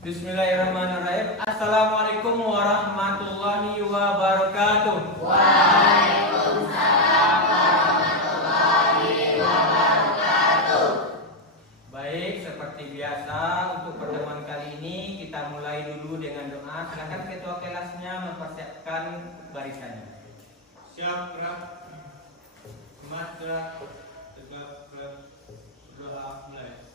Bismillahirrahmanirrahim. Assalamualaikum warahmatullahi wabarakatuh. Waalaikumsalam warahmatullahi wabarakatuh. Baik, seperti biasa untuk pertemuan kali ini kita mulai dulu dengan doa. Silakan ketua kelasnya mempersiapkan barisannya. Siap, gerak. Semangat, gerak. Tegak, gerak. Doa, mulai.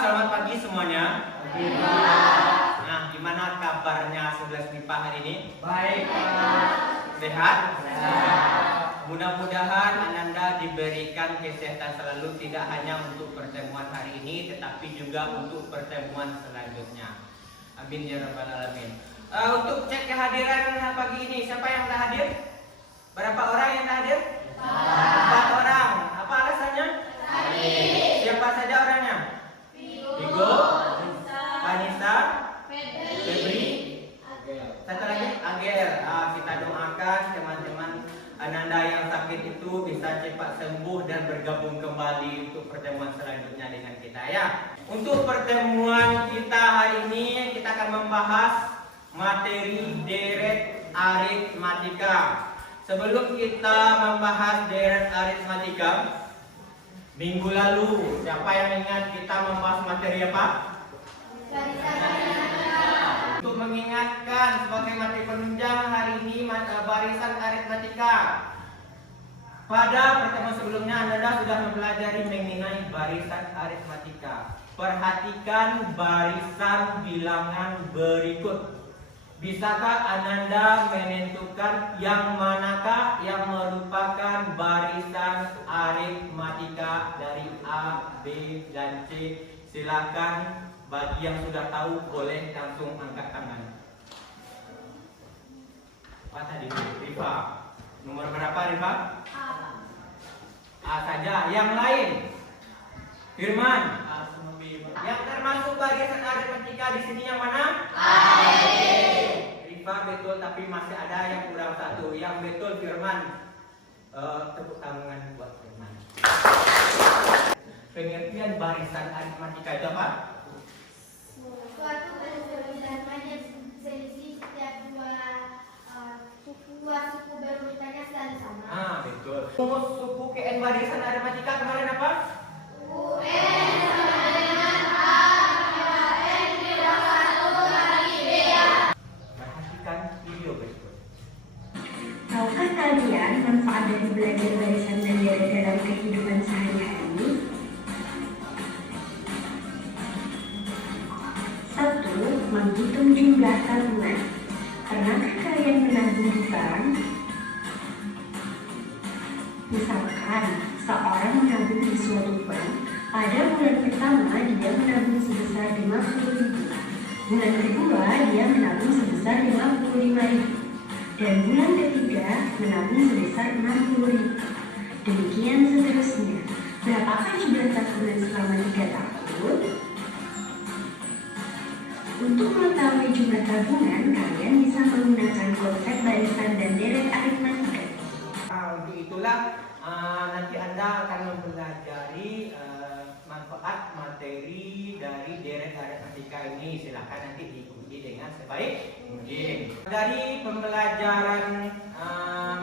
Selamat pagi semuanya. Nah, gimana kabarnya 11 MIPA hari ini? Baik, Sehat? Mudah-mudahan Ananda diberikan kesehatan selalu, tidak hanya untuk pertemuan hari ini, tetapi juga untuk pertemuan selanjutnya. Amin ya rabbal alamin. Untuk cek kehadiran pagi ini, siapa yang tak hadir? Berapa orang yang tak hadir? 4 orang. Apa alasannya? Siapa saja orangnya? Vigo, Vanessa, Febri, satu lagi Agel. Kita doakan teman-teman Ananda yang sakit itu bisa cepat sembuh dan bergabung kembali untuk pertemuan selanjutnya dengan kita ya. Untuk pertemuan kita hari ini kita akan membahas materi deret aritmatika. Sebelum kita membahas deret aritmatika, minggu lalu siapa yang ingat kita membahas materi apa? Untuk mengingatkan sebagai materi penunjang hari ini barisan aritmatika. Pada pertemuan sebelumnya Anda sudah mempelajari mengenai barisan aritmatika. Perhatikan barisan bilangan berikut. Bisakah Ananda menentukan yang manakah yang merupakan barisan aritmatika dari A, B, dan C? Silakan, bagi yang sudah tahu boleh langsung angkat tangan. Apa tadi? Rifa. Nomor berapa Rifa? A saja. Yang lain? Firman. Yang termasuk barisan aritmatika di sini yang mana? Rifa betul, tapi masih ada yang kurang satu. Yang betul Firman. Tepuk tangan buat Firman. Pengertian barisan aritmatika itu apa? Suatu perbilangan yang selisih setiap dua suku berurutannya selalu sama. Betul. Rumus suku KN barisan aritmatika kemarin apa? UN sama dengan A tambah N kurang 1 kali B. Perhatikan video berikut. Tahukah kalian manfaat dari belajar barisan dan deret dalam kehidupan sehari-hari? 1. Menghitung jumlah tabungan. Pernahkah kalian menabung di bank? Misalkan, seorang menabung di suatu bank, pada bulan pertama dia menabung sebesar 50.000, bulan kedua dia menabung sebesar 55.000, dan bulan ketiga menabung sebesar 60.000. Demikian seterusnya. Berapakah jumlah tabungan selama 3 tahun? Untuk mengetahui jumlah tabungan, kalian bisa menggunakan konsep barisan dan deret aritmatika. Untuk itulah nanti Anda akan mempelajari manfaat materi dari deret aritmatika ini. Silakan nanti diikuti dengan sebaik mungkin. Dari pembelajaran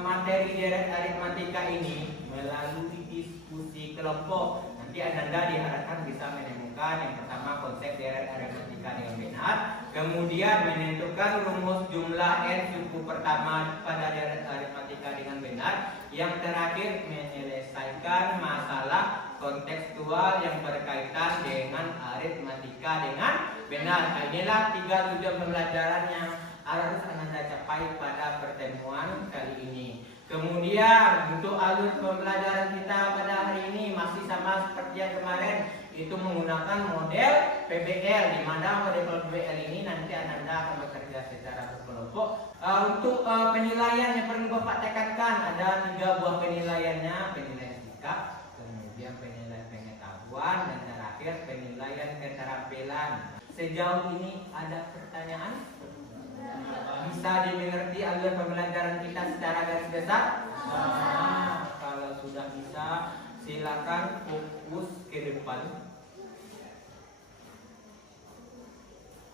materi deret aritmatika ini melalui diskusi kelompok, nanti Anda diharapkan bisa menemukan yang pertama konsep deret aritmatika dengan benar, kemudian menentukan rumus jumlah n suku pertama pada deret aritmatika dengan benar, yang terakhir menyelesaikan masalah kontekstual yang berkaitan dengan aritmatika dengan benar. Inilah 3 tujuan pembelajaran yang harus Anda capai pada pertemuan kali ini. Kemudian untuk alur pembelajaran kita pada hari ini masih sama seperti yang kemarin, itu menggunakan model PBL, di mana model PBL ini nanti Anda akan bekerja secara berkelompok. Untuk penilaian yang perlu Bapak tekankan ada 3 buah penilaiannya: penilaian sikap, kemudian penilaian pengetahuan, dan terakhir penilaian keterampilan. Sejauh ini ada pertanyaan? Bisa dimengerti alur pembelajaran kita secara garis besar? Kalau sudah bisa, silakan fokus ke depan.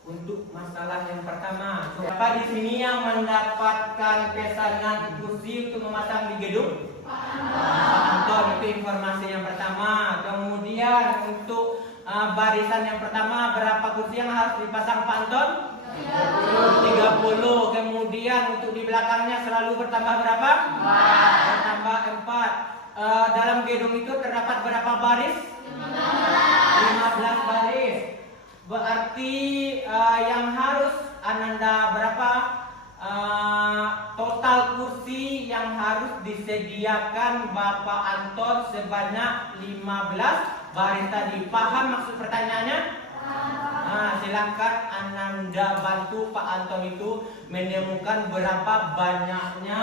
Untuk masalah yang pertama, siapa di sini yang mendapatkan pesanan kursi untuk memasang di gedung? Anton, itu informasi yang pertama. Kemudian untuk barisan yang pertama, berapa kursi yang harus dipasang Pak Anton? 30. Kemudian untuk di belakangnya selalu bertambah berapa? 4. Bertambah 4. Dalam gedung itu terdapat berapa baris? 15 baris. Berarti yang harus Ananda berapa total kursi yang harus disediakan Bapak Anton sebanyak 15 baris tadi. Paham maksud pertanyaannya? Silakan Ananda bantu Pak Anton itu menemukan berapa banyaknya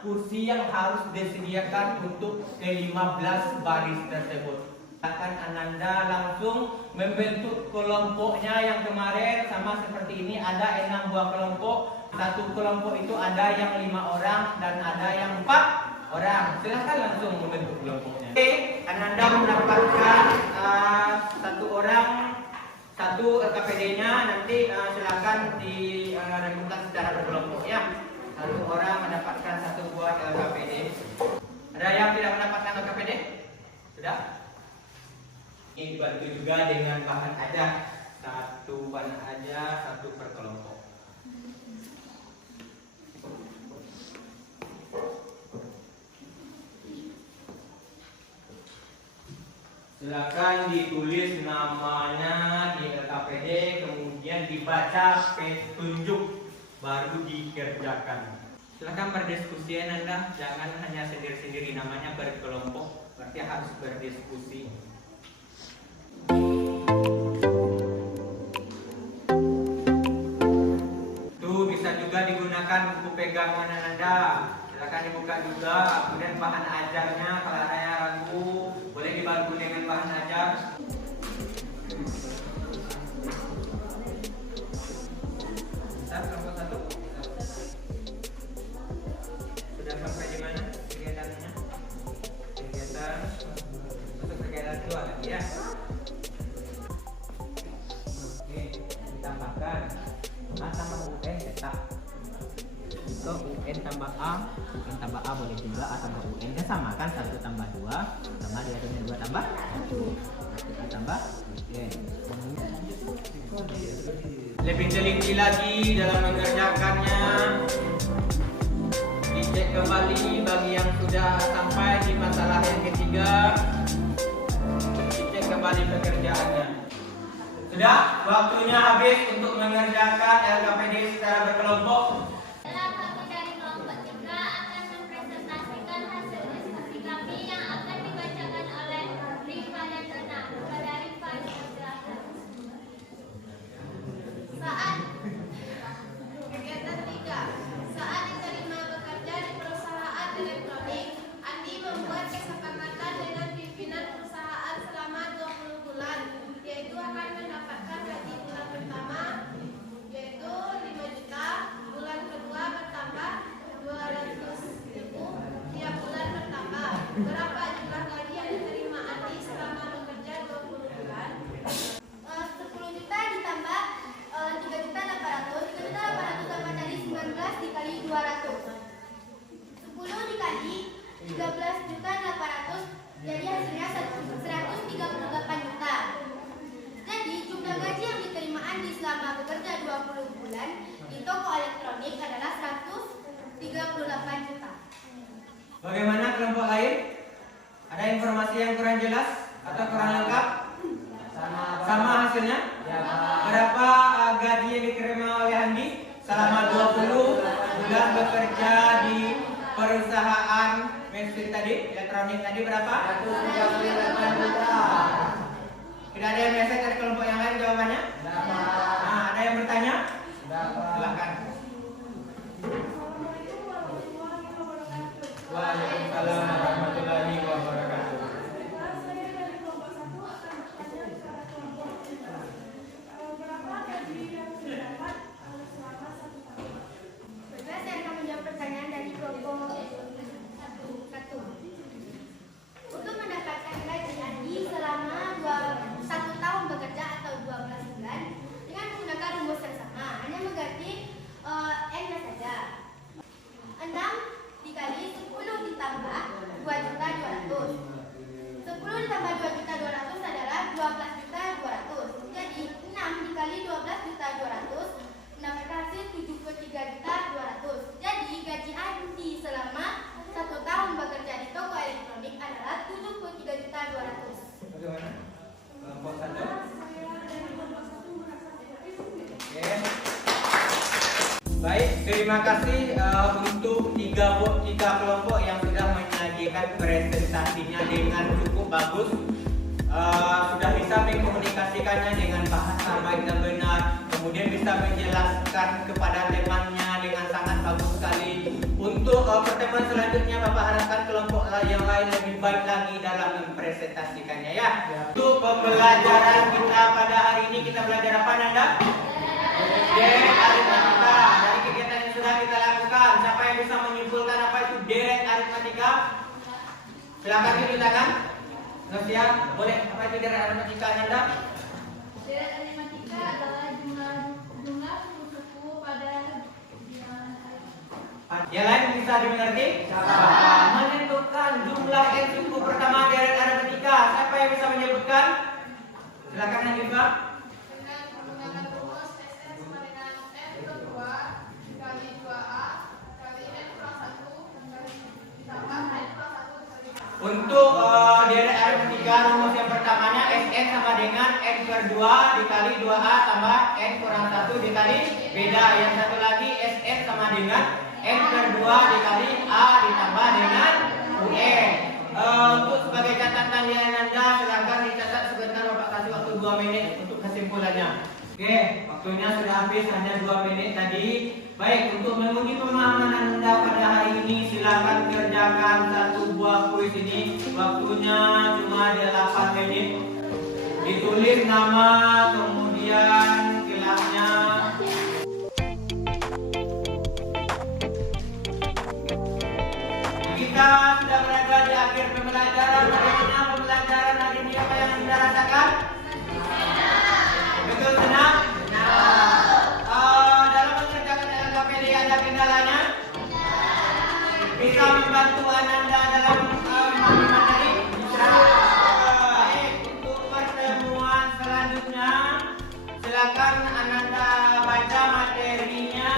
kursi yang harus disediakan untuk ke-15 baris tersebut. Akan Ananda langsung membentuk kelompoknya yang kemarin sama seperti ini, ada 6 buah kelompok. Satu kelompok itu ada yang 5 orang dan ada yang 4 orang. Silahkan langsung membentuk kelompoknya. Oke, Ananda mendapatkan satu orang satu LKPD-nya, nanti silakan direnungkan secara berkelompok ya. Satu orang mendapatkan satu buah LKPD. Ada yang tidak mendapatkan LKPD? Sudah? Ini dibantu juga dengan bahan ajar. Satu bahan ajar, satu per kelompok. Silakan ditulis namanya di LKPD, kemudian dibaca petunjuk, baru dikerjakan. Silakan berdiskusi Anda, jangan hanya sendiri-sendiri, namanya berkelompok, berarti harus berdiskusi. Tuh bisa juga digunakan buku pegangan Anda. Silakan dibuka juga, kemudian bahan ajarnya kalau ada yang ragu boleh dibantu dengan bahan ajar. Bisa kelompok 1. Sudah sampai di mana kegiatannya? Kegiatan untuk kegiatan 2 lagi ya. Oke, ditambahkan A tambah UN cetak. So UN tambah A, UN tambah A boleh juga, A tambah UN nya sama kan, 1 tambah 2 sama dia dengan 2 tambah 1, A tambah UN. Lebih teliti lagi dalam mengerjakannya, dicek kembali bagi yang sudah sampai di masalah yang ketiga, dicek kembali pekerjaannya. Sudah, waktunya habis untuk mengerjakan LKPD secara berkelompok. Bagaimana kelompok lain? Ada informasi yang kurang jelas atau kurang lengkap? Sama hasilnya? Berapa gaji yang diterima oleh Andi selama 20 bulan bekerja di perusahaan mesin tadi, elektronik tadi berapa? 138 juta. Tidak ada yang biasa dari kelompok yang lain jawabannya? Ada yang bertanya? Silakan. Waalaikumsalam warahmatullahi wabarakatuh. Terima kasih untuk tiga kelompok yang sudah menyajikan presentasinya dengan cukup bagus. Sudah bisa mengkomunikasikannya dengan bahasa baik dan benar, kemudian bisa menjelaskan kepada temannya dengan sangat bagus sekali. Untuk pertemuan selanjutnya Bapak harapkan kelompok yang lain lebih baik lagi dalam mempresentasikannya ya. Untuk pembelajaran kita pada hari ini kita belajar apa Nanda? Deret aritmatika. Dari kegiatan yang sudah kita lakukan, siapa yang bisa menyimpulkan apa itu deret aritmatika? Silakan tunjuk tangan. Siap, boleh. Apa itu deret aritmatika Nanda? Deret aritmatika adalah jumlah suku pada bilangan aritmatika. Yang lain bisa dimengerti? Menentukan jumlah n suku pertama deret aritmatika. Siapa yang bisa menyebutkan? Silakan lanjut Pak. Dengan menggunakan rumus Sn sama dengan n kedua dikali 2a dikali n kurang 1 ditambah n kurang 1 dikali 2. Untuk deret aritmatika rumus yang pertamanya Sn sama dengan n per 2 dikali 2a tambah n kurang 1 dikali beda. Yang satu lagi Sn sama dengan n per 2 dikali a ditambah dengan un. Untuk sebagai catatan di Anda silakan dicatat sebentar, Bapak kasih waktu 2 menit untuk kesimpulannya. Oke, waktunya sudah habis, hanya 2 menit tadi. Baik, untuk menguji pemahaman Anda pada hari ini silakan kerjakan satu buah kuis ini. Waktunya cuma 8 menit. Ditulis nama, kemudian kelasnya. Kita sudah berada di akhir pembelajaran. Bagaimana pembelajaran hari ini? Apa yang Anda rasakan? Betul, senang? Dalam mengerjakan LKPD ada kendalanya? Bisa membantu Anda dalam memahami materi? Baik, untuk pertemuan selanjutnya silakan Anda baca materinya,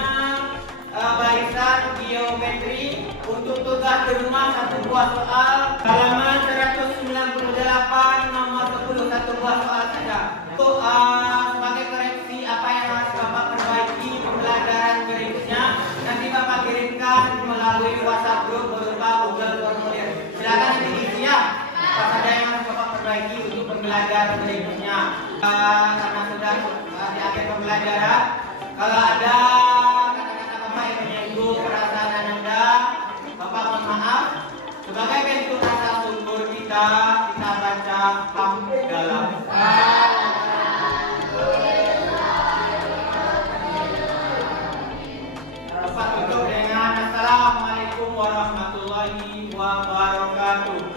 barisan geometri. Untuk tugas di rumah satu buah soal halaman 198 nomor 10, satu buah soal saja. Untuk sebagai koreksi apa yang harus Bapak perbaiki pembelajaran berikutnya nanti Bapak kirimkan melalui WhatsApp group berupa Google Formulir. Silakan nanti diisi ya apa saja yang harus Bapak perbaiki untuk pembelajaran berikutnya. Karena sudah di akhir pembelajaran, kalau ada kata-kata Bapak yang menyinggung perasaan Anda, Bapak mohon maaf. Sebagai bentuk rasa syukur kita baca hamdalah. Bapak tutup dengan Assalamualaikum warahmatullahi wabarakatuh.